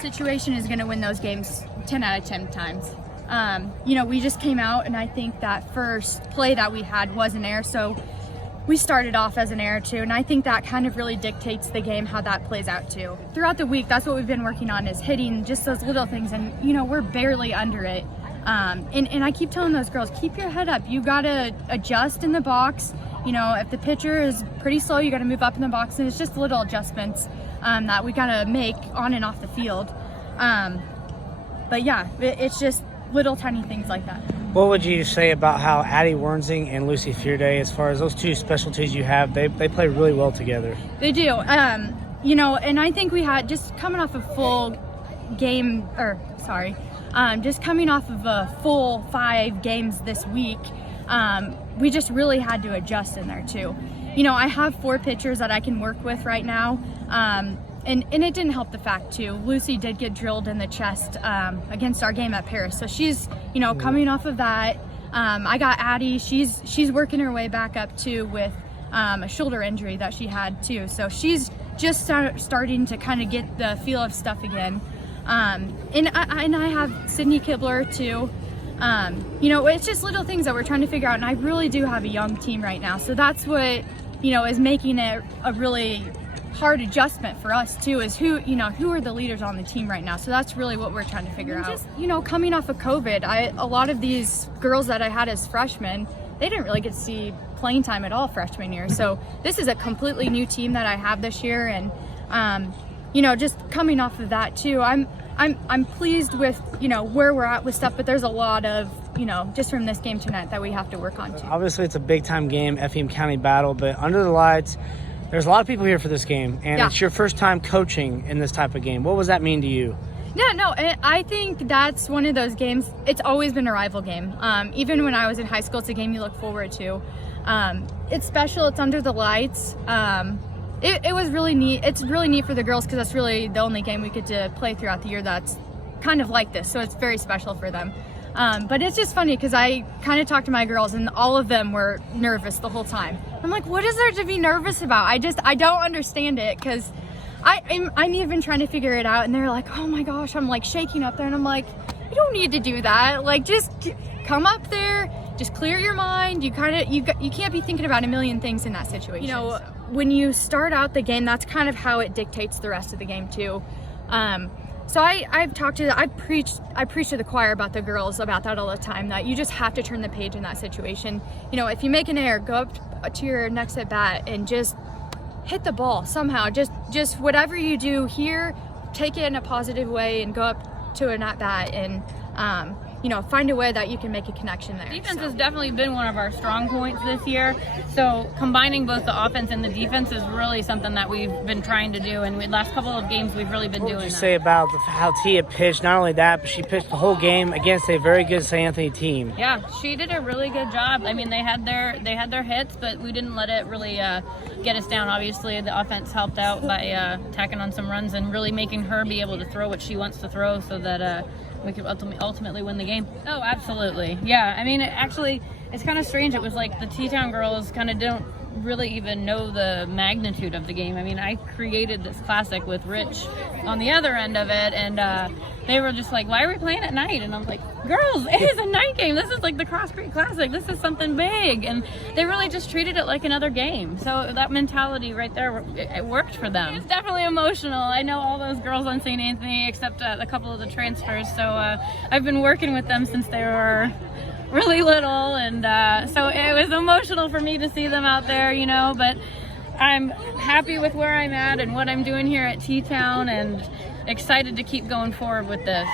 Situation is going to win those games 10 out of 10 times. You know, we just came out, and I think that first play that we had was an error, so we started off as an error too, and I think that kind of really dictates the game, how that plays out too. Throughout the week, that's what we've been working on, is hitting just those little things, and you know, we're barely under it. And I keep telling those girls, keep your head up. You got to adjust in the box. You know, if the pitcher is pretty slow, you got to move up in the box, and it's just little adjustments that we got to make on and off the field. But yeah, it's just little tiny things like that. What would you say about how Addie Wernsing and Lucy Fearday, as far as those two specialties you have, they play really well together? They do. You know, and I think we had, just coming off a full game, just coming off of a full 5 games this week, we just really had to adjust in there too. You know, I have 4 pitchers that I can work with right now. And it didn't help the fact too, Lucy did get drilled in the chest against our game at Paris. So she's, you know, coming off of that. I got Addie, she's working her way back up too with a shoulder injury that she had too. So she's just starting to kind of get the feel of stuff again. And I have Sydney Kibler too. You know, it's just little things that we're trying to figure out, and I really do have a young team right now. So that's what, you know, is making it a really hard adjustment for us too, is who are the leaders on the team right now. So that's really what we're trying to figure out. Just, you know, coming off of COVID, a lot of these girls that I had as freshmen, they didn't really get to see playing time at all freshman year. So this is a completely new team that I have this year, and you know, just coming off of that too, I'm pleased with, you know, where we're at with stuff, but there's a lot of, you know, just from this game tonight that we have to work on too. Obviously it's a big time game, Effingham County battle, but Under the Lights, there's a lot of people here for this game, and It's your first time coaching in this type of game. What does that mean to you? Yeah, no, I think that's one of those games, it's always been a rival game. Even when I was in high school, it's a game you look forward to. It's special, it's Under the Lights. It was really neat. It's really neat for the girls because that's really the only game we get to play throughout the year that's kind of like this, so it's very special for them. But it's just funny because I kind of talked to my girls, and all of them were nervous the whole time. I'm like, what is there to be nervous about? I don't understand it, because I'm even trying to figure it out, and they're like, oh my gosh, I'm like shaking up there, and I'm like, you don't need to do that. Like, just come up there, just clear your mind. You can't be thinking about a million things in that situation. You know, when you start out the game, that's kind of how it dictates the rest of the game too. So I preach to the choir about the girls about that all the time, that you just have to turn the page in that situation. You know, if you make an error, go up to your next at bat and just hit the ball somehow. Just whatever you do here, take it in a positive way and go up to an at bat. And find a way that you can make a connection there. Defense has definitely been one of our strong points this year. So combining both the offense and the defense is really something that we've been trying to do. And the last couple of games, we've really been doing that. What would you say about how Tia pitched? Not only that, but she pitched the whole game against a very good St. Anthony team. Yeah, she did a really good job. I mean, they had their hits, but we didn't let it really get us down. Obviously, the offense helped out by tacking on some runs and really making her be able to throw what she wants to throw so that we could ultimately win the game. Oh, absolutely. Yeah, I mean, it's kind of strange. It was like the T-Town girls kind of don't really even know the magnitude of the game. I mean, I created this classic with Rich on the other end of it, and they were just like, why are we playing at night? And I'm like, girls, it is a night game. This is like the Cross Creek Classic. This is something big. And they really just treated it like another game. So that mentality right there, it worked for them. It's definitely emotional. I know all those girls on St. Anthony except a couple of the transfers. So I've been working with them since they were really little. And so it was emotional for me to see them out there, but I'm happy with where I'm at and what I'm doing here at T-Town and excited to keep going forward with this.